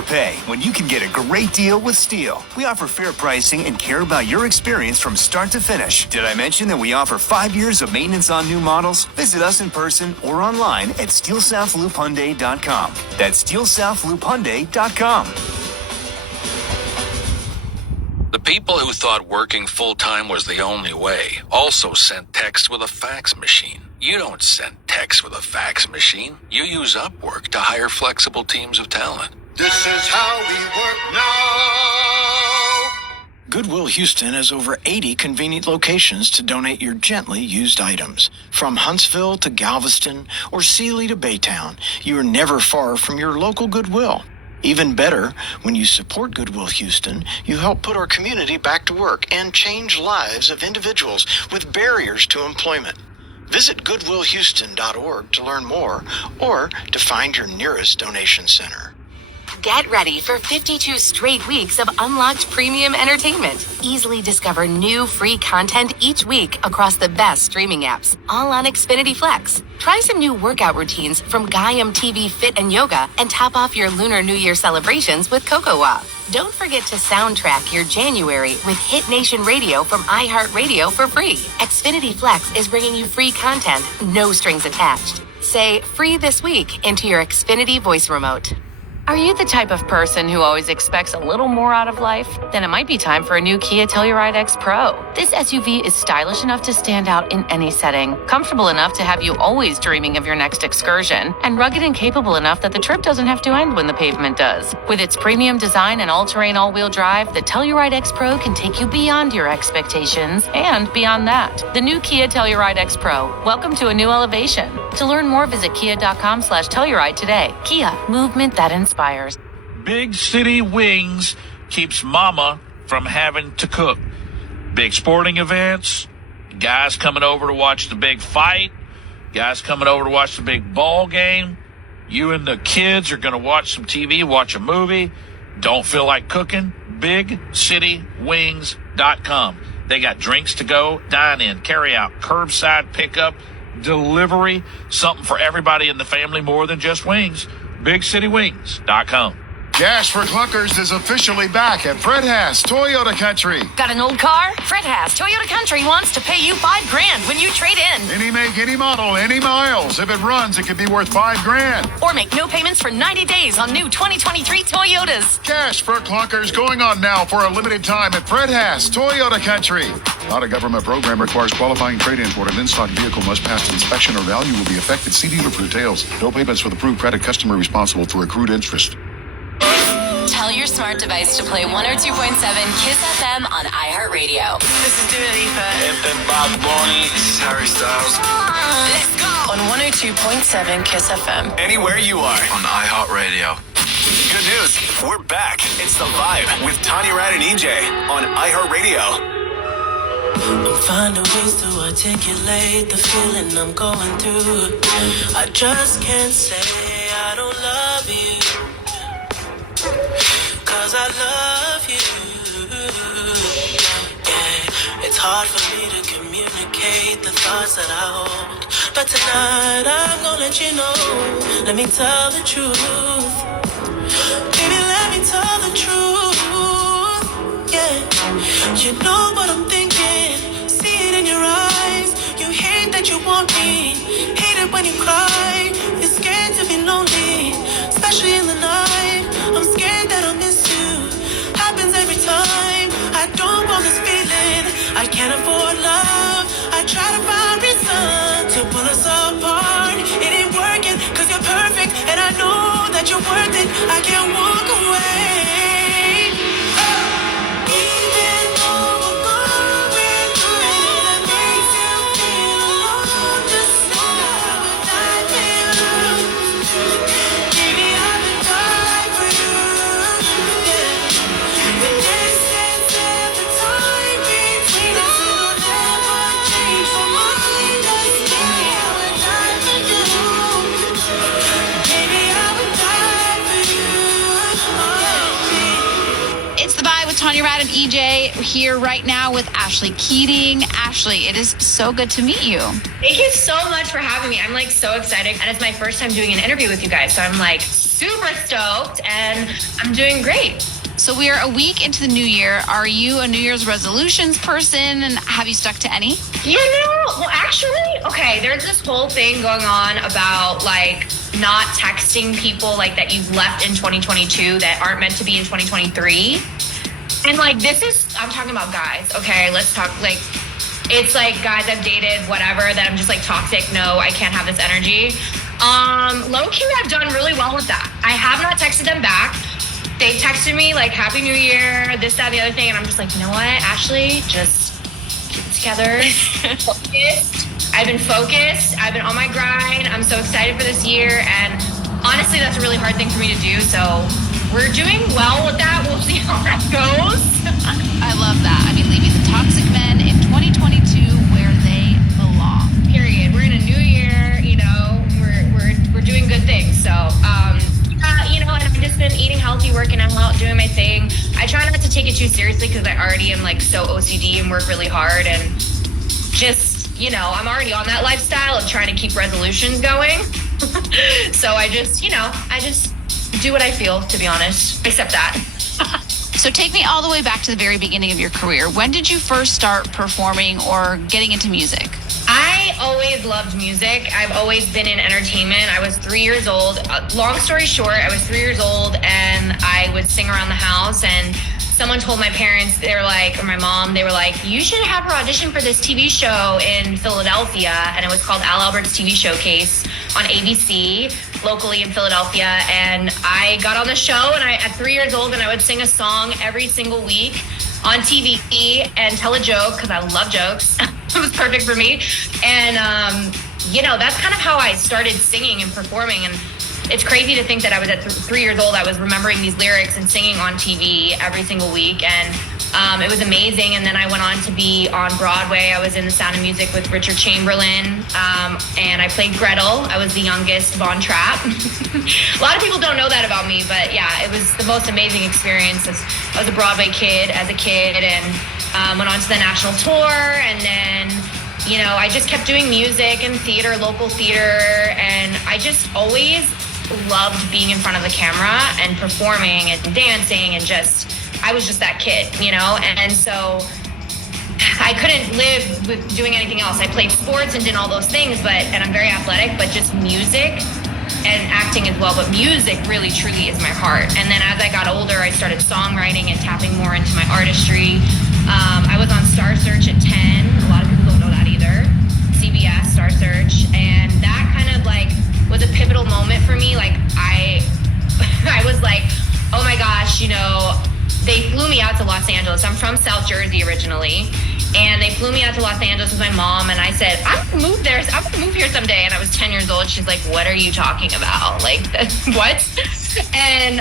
overpay when you can get a great deal with Steel. We offer fair pricing and care about your experience from start to finish. Did I mention that we offer 5 years of maintenance on new models? Visit us in person or online at SteelSouthLoopHyundai.com. That's SteelSouthLoopHyundai.com. The people who thought working full-time was the only way also sent text with a fax machine. You don't send text with a fax machine. You use Upwork to hire flexible teams of talent. This is how we work now. Goodwill Houston has over 80 convenient locations to donate your gently used items. From Huntsville to Galveston or Sealy to Baytown, you are never far from your local Goodwill. Even better, when you support Goodwill Houston, you help put our community back to work and change lives of individuals with barriers to employment. Visit goodwillhouston.org to learn more or to find your nearest donation center. Get ready for 52 straight weeks of unlocked premium entertainment. Easily discover new free content each week across the best streaming apps, all on Xfinity Flex. Try some new workout routines from Gaiam TV Fit and Yoga and top off your Lunar New Year celebrations with Cocoa. Don't forget to soundtrack your January with Hit Nation Radio from iHeartRadio for free. Xfinity Flex is bringing you free content, no strings attached. Say free this week into your Xfinity voice remote. Are you the type of person who always expects a little more out of life? Then it might be time for a new Kia Telluride X Pro. This SUV is stylish enough to stand out in any setting, comfortable enough to have you always dreaming of your next excursion, and rugged and capable enough that the trip doesn't have to end when the pavement does. With its premium design and all-terrain all-wheel drive, the Telluride X Pro can take you beyond your expectations and beyond that. The new Kia Telluride X Pro. Welcome to a new elevation. To learn more, visit kia.com/Telluride today. Kia, movement that inspires. Big City Wings keeps mama from having to cook. Big sporting events, guys coming over to watch the big fight, guys coming over to watch the big ball game. You and the kids are going to watch some TV, watch a movie. Don't feel like cooking? BigCityWings.com. They got drinks to go, dine in, carry out, curbside pickup, delivery, something for everybody in the family more than just wings. BigCityWings.com. Gas for Clunkers is officially back at Fred Haas Toyota Country. Got an old car? Fred Haas Toyota Country wants to pay you $5,000 when you trade in. Any make, any model, any miles. If it runs, it could be worth $5,000. Or make no payments for 90 days on new 2023 Toyotas. Cash for Clunkers going on now for a limited time at Fred Haas Toyota Country. Not a government program, requires qualifying trade-in for an in-stock vehicle must pass inspection or value will be affected. See dealer for details. No payments with approved credit. Customer responsible for accrued interest. Tell your smart device to play 102.7 KISS FM on iHeartRadio. This is Dua Lipa. This is Harry Styles. Let's go. On 102.7 KISS FM. Anywhere you are. On iHeartRadio. Good news. We're back. It's The Vibe with Tanya Rad and EJ on iHeartRadio. I'm finding ways to articulate the feeling I'm going through. I just can't say I don't love you, 'cause I love you. Yeah, it's hard for me to communicate the thoughts that I hold, but tonight I'm gonna let you know. Let me tell the truth. Baby, let me tell the truth. Yeah, you know what I'm thinking. See it in your eyes. You hate that you want me. Hate it when you cry. You're scared to be lonely, especially in the night. I'm scared that I'll miss you. Happens every time. I don't want this feeling. I can't afford love. I try to find reason to pull us apart. It ain't working 'cause you're perfect, and I know that you're worth it. I can't walk away. Even though we're going through it, that makes you feel alone. Just know what I feel. Baby, I would die for you. Yeah. The distance and the time between us, it'll never change for mine. Just baby, I would die for you. Baby, I would die for you. It's The Vibe with Tanya Rad and EJ. We're here right now with Ashley Keating. Ashley, it is so good to meet you. Thank you so much for having me. I'm like so excited. And it's my first time doing an interview with you guys. So I'm like super stoked, and I'm doing great. So we are a week into the new year. Are you a New Year's resolutions person, and have you stuck to any? Well, actually, okay, there's this whole thing going on about like not texting people like that you've left in 2022 that aren't meant to be in 2023. And like, I'm talking about guys, okay? Let's talk, like, it's like guys I've dated, whatever, that I'm just like toxic. No, I can't have this energy. Low-key, I've done really well with that. I have not texted them back. They texted me like, Happy New Year, this, that, the other thing. And I'm just like, you know what, Ashley, just keep it together. Focused. I've been focused. I've been on my grind. I'm so excited for this year. And honestly, that's a really hard thing for me to do. So we're doing well with that. We'll see how that goes. I love that. I mean, leaving the toxic men in 2022 where they belong. Period. We're in a new year, you know, we're doing good things. So, and I've just been eating healthy, working out, doing my thing. I try not to take it too seriously because I already am like so OCD and work really hard, and just, I'm already on that lifestyle of trying to keep resolutions going. So I just do what I feel, to be honest, except that. So take me all the way back to the very beginning of your career. When did you first start performing or getting into music? I always loved music. I've always been in entertainment. I was 3 years old. Long story short, I was 3 years old and I would sing around the house, and someone told my parents, or my mom, they were like, you should have her audition for this TV show in Philadelphia. And it was called Al Albert's TV Showcase on ABC, locally in Philadelphia. And I got on the show, and at 3 years old, and I would sing a song every single week on TV and tell a joke, because I love jokes. It was perfect for me. And, that's kind of how I started singing and performing. And it's crazy to think that I was at 3 years old, I was remembering these lyrics and singing on TV every single week. And it was amazing. And then I went on to be on Broadway. I was in The Sound of Music with Richard Chamberlain. And I played Gretel. I was the youngest Von Trapp. A lot of people don't know that about me, but yeah, it was the most amazing experience. I was a Broadway kid as a kid, and went on to the national tour. And then, I just kept doing music and theater, local theater. And I just always loved being in front of the camera and performing and dancing, and I was just that kid, and so I couldn't live with doing anything else. I played sports and did all those things, and I'm very athletic, but just music and acting as well. But music really truly is my heart. And then as I got older, I started songwriting and tapping more into my artistry. I was on Star Search at 10. A lot of people don't know that either. CBS Star Search, and that kind of was a pivotal moment for me. I was like, oh my gosh, they flew me out to Los Angeles. I'm from South Jersey originally. And they flew me out to Los Angeles with my mom. And I said, I'm going to move there. I'm going to move here someday. And I was 10 years old. She's like, what are you talking about? What? And,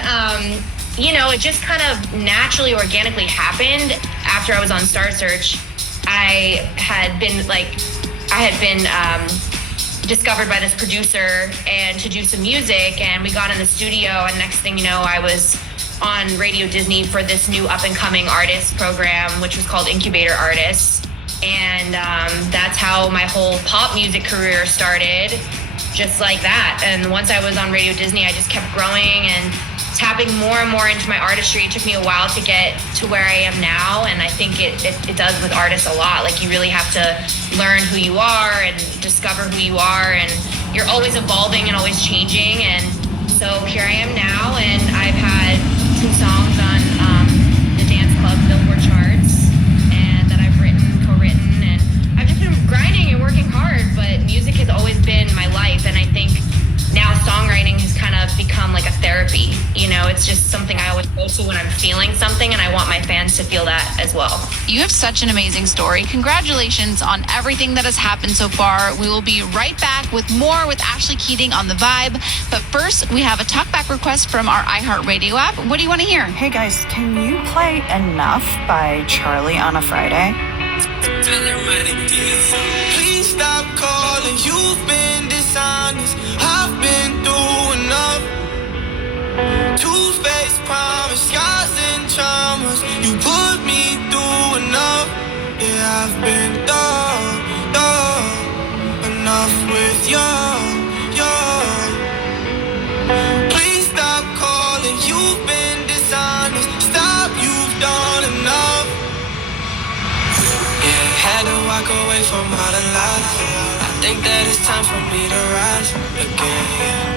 it just kind of naturally, organically happened. After I was on Star Search, I had been discovered by this producer and to do some music, and we got in the studio, and next thing you know, I was on Radio Disney for this new up-and-coming artist program, which was called Incubator Artists. And that's how my whole pop music career started, just like that. And once I was on Radio Disney, I just kept growing and tapping more and more into my artistry. It took me a while to get to where I am now, and I think it does with artists a lot. You really have to learn who you are and discover who you are, and you're always evolving and always changing. And so here I am now, and I've had 2 songs on the Dance Club Billboard charts, and that I've co-written, and I've just been grinding and working hard. But music has always been my life, and I think now songwriting has kind of become like a therapy. It's just something I always go to when I'm feeling something, and I want my fans to feel that as well. You have such an amazing story. Congratulations on everything that has happened so far. We will be right back with more with Ashley Keating on The Vibe. But first, we have a talkback request from our iHeartRadio app. What do you want to hear? Hey guys, can you play Enough by Charlie on a Friday? Please stop calling. You've been dishonest. I've been through enough. Two-faced promise, scars and traumas. You put me through enough. Yeah, I've been done enough with you. Please stop from all the lies. I think that it's time for me to rise again.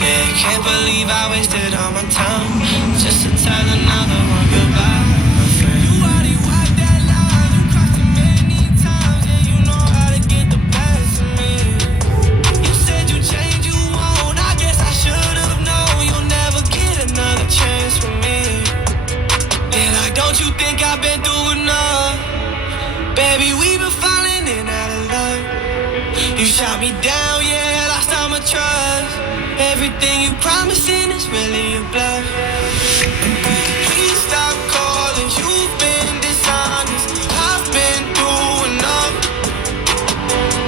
Yeah, can't believe I wasted all my time just to tell another one goodbye. My friend, you already walked that line. You crossed it many times, and you know how to get the best of me. You said you changed, you won't. I guess I should have known you'll never get another chance with me. And like, don't you think I've been through enough? Baby, we've been falling in out of love. You shot me down, yeah, lost all my trust. Everything you promising is really a bluff. Please stop calling, you've been dishonest. I've been through enough.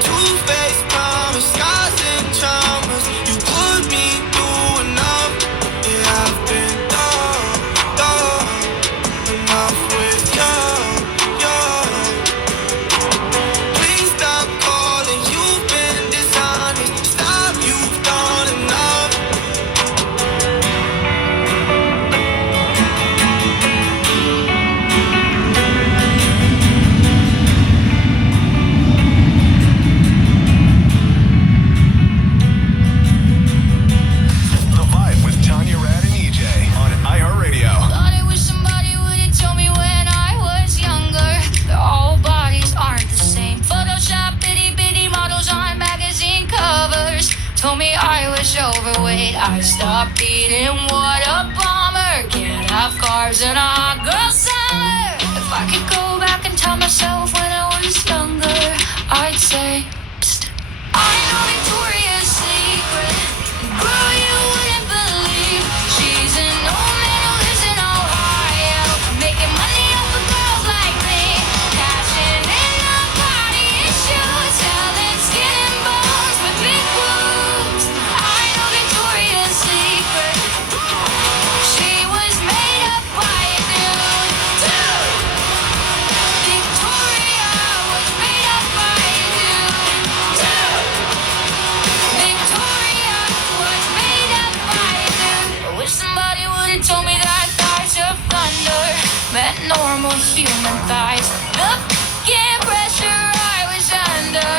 Two-faced promise, scars and traumas. You put me through enough. Yeah, I've been done enough with you. Please stop calling, you've been dishonest. Stop, you've done enough. The Vibe with Tanya Rad and EJ on iHeartRadio. Thought I wish somebody would've told me when I was younger that all bodies aren't the same. Photoshop bitty models on magazine covers told me I was overweight. I stopped eating, what a bummer. Can't have carbs in a hot girl summer. If I could go back and tell myself when I was younger, I'd say, psst, I know Victoria's Secret. Girl, you wouldn't believe she's an old man who lives in Ohio, making money off of girls like me, cashing in on body issues, selling skin and bones with big boobs. I know Victoria's Secret. She was made up by a dude. Victoria was made up by a dude. Victoria was made up by a dude. I wish somebody would've told me that thighs of thunder meant normal human thighs. The f***ing pressure I was under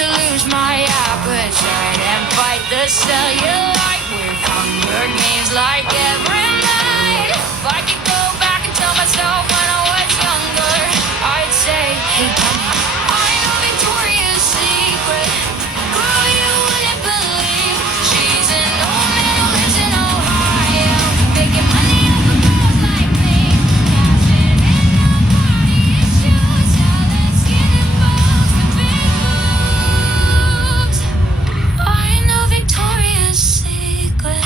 to lose my appetite and fight the cellulite with Hunger Games like every night. If I could go back and tell myself when I was younger, I'd say, hey bunny, I know Victoria's Secret. Girl, you wouldn't believe she's an old man who lives in Ohio, making money off of girls like me, cashing in on body issues, selling skin and bones with big boobs. I know Victoria's Secret.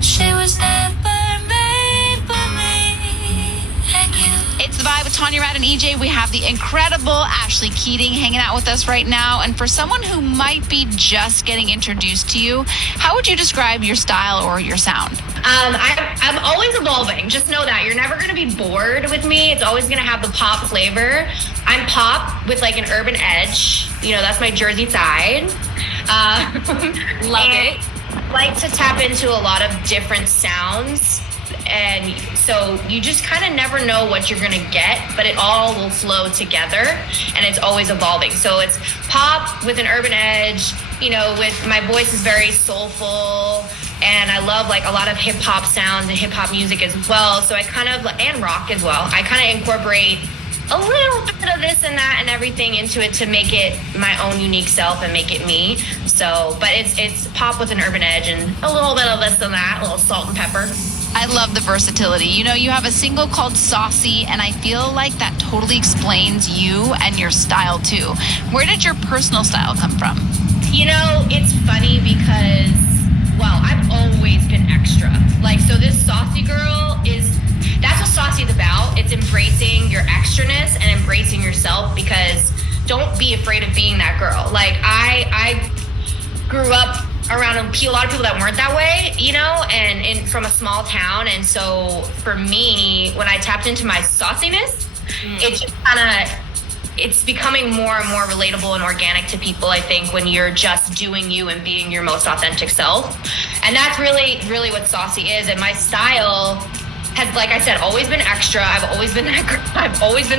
She was never made for me and you. It's the Vibe with Tanya Rad and EJ. We have the incredible Ashley Keating hanging out with us right now. And for someone who might be just getting introduced to you, how would you describe your style or your sound? I'm always evolving. Just know that. You're never going to be bored with me. It's always going to have the pop flavor. I'm pop with like an urban edge. You know, that's my Jersey side. Love it. Like to tap into a lot of different sounds. And so you just kind of never know what you're going to get, but it all will flow together and it's always evolving. So it's pop with an urban edge, you know, with my voice is very soulful and I love like a lot of hip hop sounds and hip hop music as well. So I kind of, and rock as well. I kind of incorporate a little bit of this and that and everything into it to make it my own unique self and make it me. So, but it's pop with an urban edge and a little bit of this and that, a little salt and pepper. I love the versatility. You know, you have a single called Saucy, and I feel like that totally explains you and your style too. Where did your personal style come from? You know, it's funny because, well, I've always been extra. Like, so this Saucy girl that's what Saucy is about. It's embracing your extraness and embracing yourself because don't be afraid of being that girl. Like, I grew up around a lot of people that weren't that way, you know, and from a small town. And so for me, when I tapped into my sauciness, it just it's becoming more and more relatable and organic to people, I think, when you're just doing you and being your most authentic self. And that's really, really what Saucy is. And my style has, like I said, always been extra. I've always been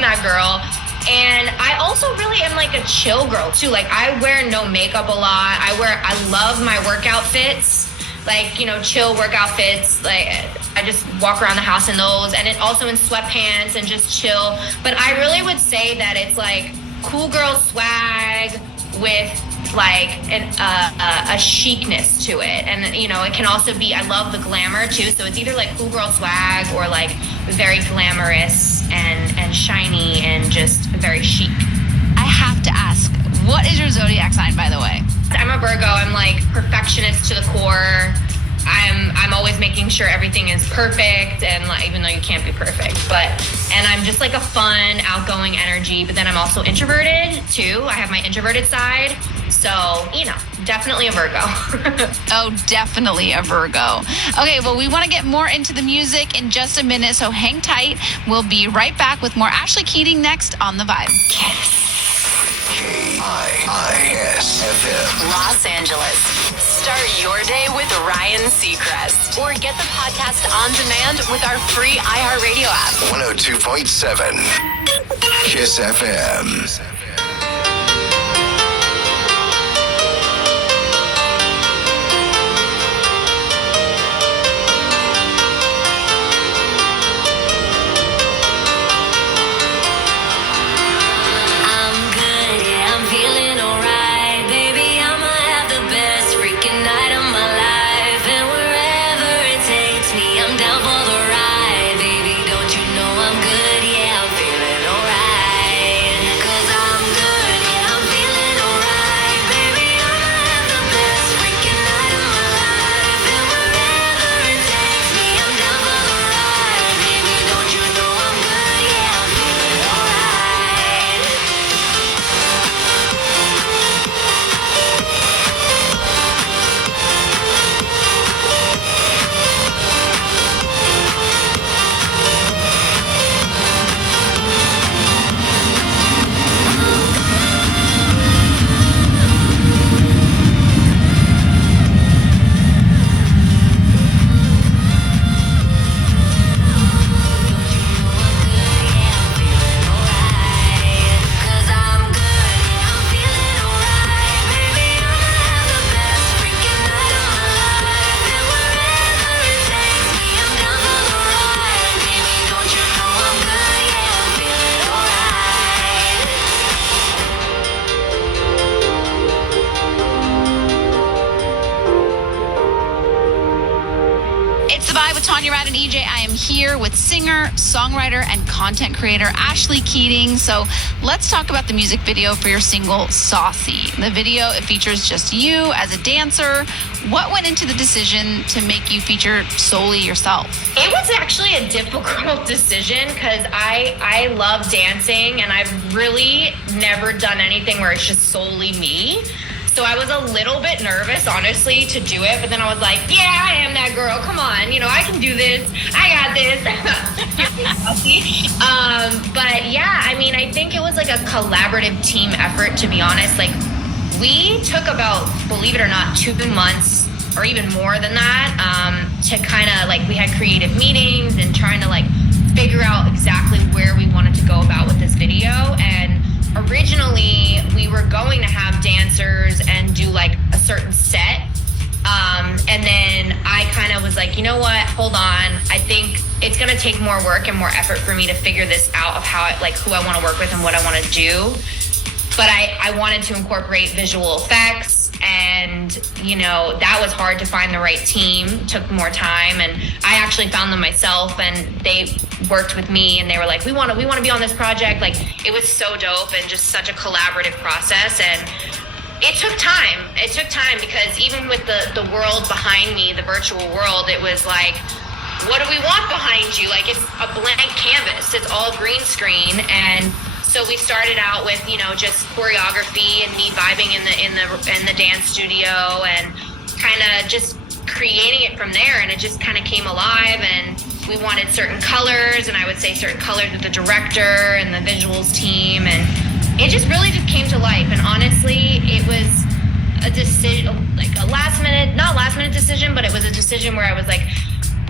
that girl. And I also really am like a chill girl too. Like I wear no makeup a lot. I love my workout fits, like, you know, chill workout fits. Like I just walk around the house in those, and it also in sweatpants and just chill. But I really would say that it's like cool girl swag with like a chicness to it. And, you know, it can also be, I love the glamour too. So it's either like cool girl swag or like very glamorous and shiny and just very chic. I have to ask, what is your zodiac sign, by the way? I'm a Virgo. I'm like perfectionist to the core. I'm always making sure everything is perfect, and like, even though you can't be perfect, and I'm just like a fun, outgoing energy, but then I'm also introverted too. I have my introverted side. So, you know, definitely a Virgo. Oh, definitely a Virgo. Okay, well, we want to get more into the music in just a minute, so hang tight. We'll be right back with more Ashley Keating next on The Vibe. KIIS-FM. Los Angeles. Start your day with Ryan Seacrest. Or get the podcast on demand with our free iHeartRadio app. 102.7 KISS FM. I am here with singer, songwriter, and content creator Ashley Keating. So let's talk about the music video for your single, Saucy. The video, it features just you as a dancer. What went into the decision to make you feature solely yourself? It was actually a difficult decision because I love dancing, and I've really never done anything where it's just solely me. So I was a little bit nervous, honestly, to do it. But then I was like, yeah, I am that girl. Come on. You know, I can do this. I got this. But yeah, I mean, I think it was like a collaborative team effort, to be honest. Like, we took about, believe it or not, 2 months or even more than that to kind of like, we had creative meetings and trying to like figure out exactly where we wanted to go about with this video. And originally we were going to have dancers and do like a certain set. And then I kind of was like, you know what, hold on. I think it's going to take more work and more effort for me to figure this out of how like who I want to work with and what I want to do. But I wanted to incorporate visual effects, and, you know, that was hard to find the right team. Took more time, and I actually found them myself, and they worked with me, and they were like, we want to be on this project. Like, it was so dope and just such a collaborative process. And it took time. It took time because even with the world behind me, the virtual world, it was like, what do we want behind you? Like, it's a blank canvas. It's all green screen. And so we started out with, you know, just choreography and me vibing in the dance studio and kind of just creating it from there. And it just kind of came alive, and we wanted certain colors, and I would say certain colors with the director and the visuals team, and it just really just came to life. And honestly, it was a decision, like a not last minute decision, but it was a decision where I was like,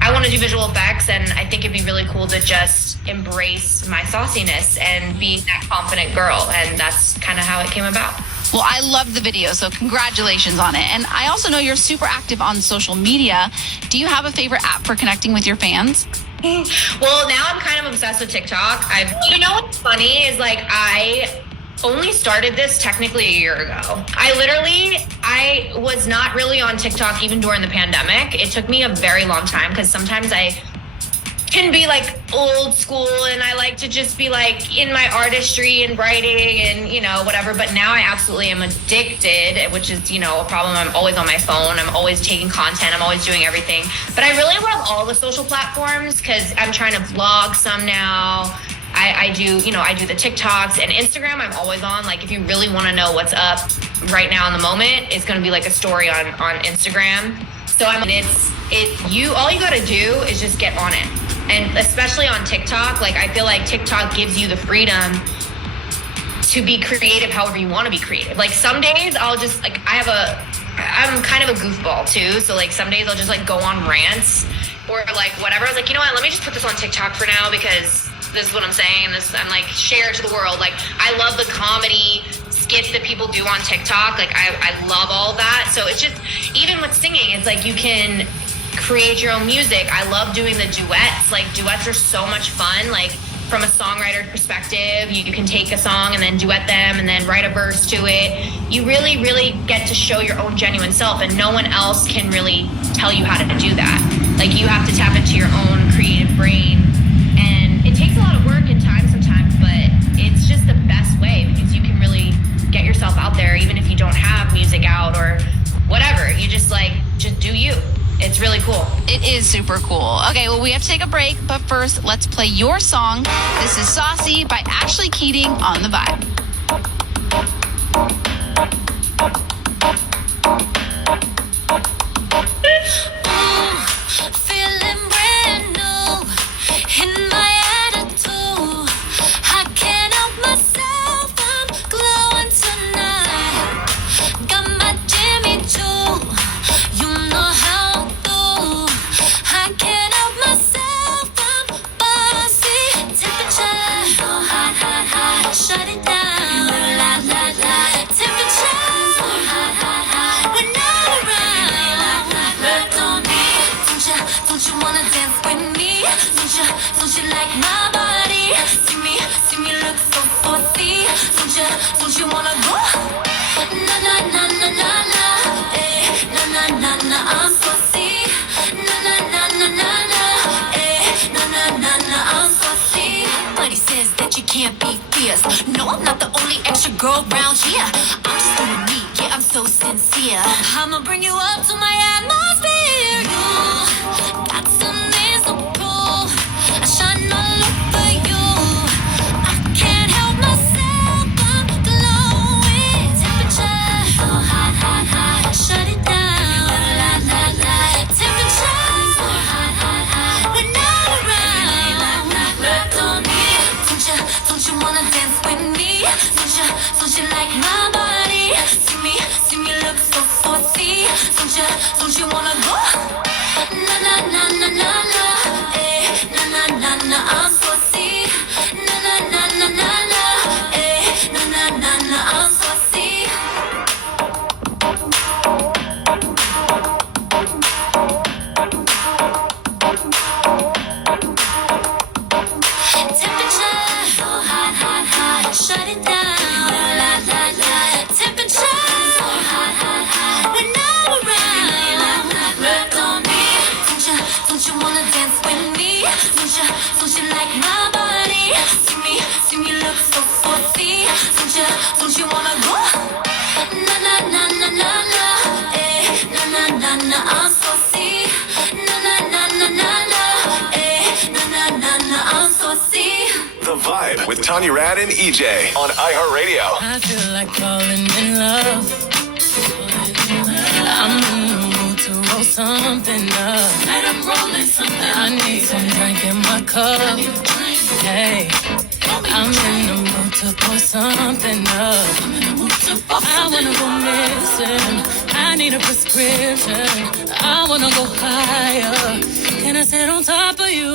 I want to do visual effects, and I think it'd be really cool to just embrace my sauciness and being that confident girl. And that's kind of how it came about. Well, I love the video, so congratulations on it. And I also know you're super active on social media. Do you have a favorite app for connecting with your fans? Well, now I'm kind of obsessed with TikTok. You know what's funny is like I only started this technically a year ago. I was not really on TikTok even during the pandemic. It took me a very long time because sometimes I can be like old school and I like to just be like in my artistry and writing and, you know, whatever. But now I absolutely am addicted, which is, you know, a problem. I'm always on my phone. I'm always taking content. I'm always doing everything. But I really love all the social platforms because I'm trying to vlog some now. I do the TikToks and Instagram. I'm always on. Like, if you really want to know what's up right now in the moment, it's going to be like a story on Instagram. So all you got to do is just get on it. And especially on TikTok, like I feel like TikTok gives you the freedom to be creative however you want to be creative. Like some days I'll just like, I'm kind of a goofball too. So like some days I'll just like go on rants or like whatever. I was like, you know what, let me just put this on TikTok for now because this is what I'm saying. I'm like, share it to the world. Like I love the comedy skits that people do on TikTok. Like I love all that. So it's just, even with singing, it's like you can create your own music. I love doing the duets. Like duets are so much fun. Like from a songwriter perspective, you can take a song and then duet them and then write a verse to it. You really, really get to show your own genuine self and no one else can really tell you how to do that. Like you have to tap into your own creative brain and it takes a lot of work and time sometimes, but it's just the best way because you can really get yourself out there even if you don't have music out or whatever. You just do you. It's really cool. It is super cool. Okay, well, we have to take a break, but first, let's play your song. This is Saucy by Ashley Keating on The Vibe. Feeling brand new in my attitude. I can't help myself, I'm glowing tonight. Got my Jimmy Choo, you know how. I can't help myself, I'm bossy. Temperature so hot, hot, hot. Shut it down, la, la, la. Temperature so hot, hot, hot. When I'm around, look on me. Don't you wanna dance with me? Don't you like my body? See me look so saucy. Don't you wanna go? Na na na na na na, eh. Na na na na, I'm saucy. Na na na na na na, eh. Na na na na, I'm saucy. Nobody says that you can't be fierce. No, I'm not the only extra girl around here. I'm just doing me, yeah, I'm so sincere. I'ma bring you up to my atmosphere. You got something so cool. I shine all over you. I can't help myself, I'm glowing. Temperature so hot, hot, hot. Shut it down, la, la, la. Temperature so hot, hot, hot. When I'm around, look on me. Don't you wanna dance with me? Don't you like my body? See me look so saucy. Don't you wanna go? Na na na na na na, eh. Na na na na, I'm saucy. Na na na na na na, eh. Na na na na, I'm saucy. Temperature so hot, hot, hot. Shut it down, la, la, la. Temperature so hot, hot, hot. When I'm around, look on me. Don't you wanna dance with me? Don't you like my body? See me look so saucy. Don't you wanna go? Na na na na na na, eh. Na na na na, I'm saucy. Na na na na na na, eh. Na na na na, I'm saucy. The Vibe with Tanya Rad and EJ on iHeartRadio. I feel like falling in love. I'm in the mood to roll something up. And I'm rolling something. I need some drink in my cup. Hey, I'm in the mood to pour something up. I wanna go missing. I need a prescription. I wanna go higher. Can I sit on top of you?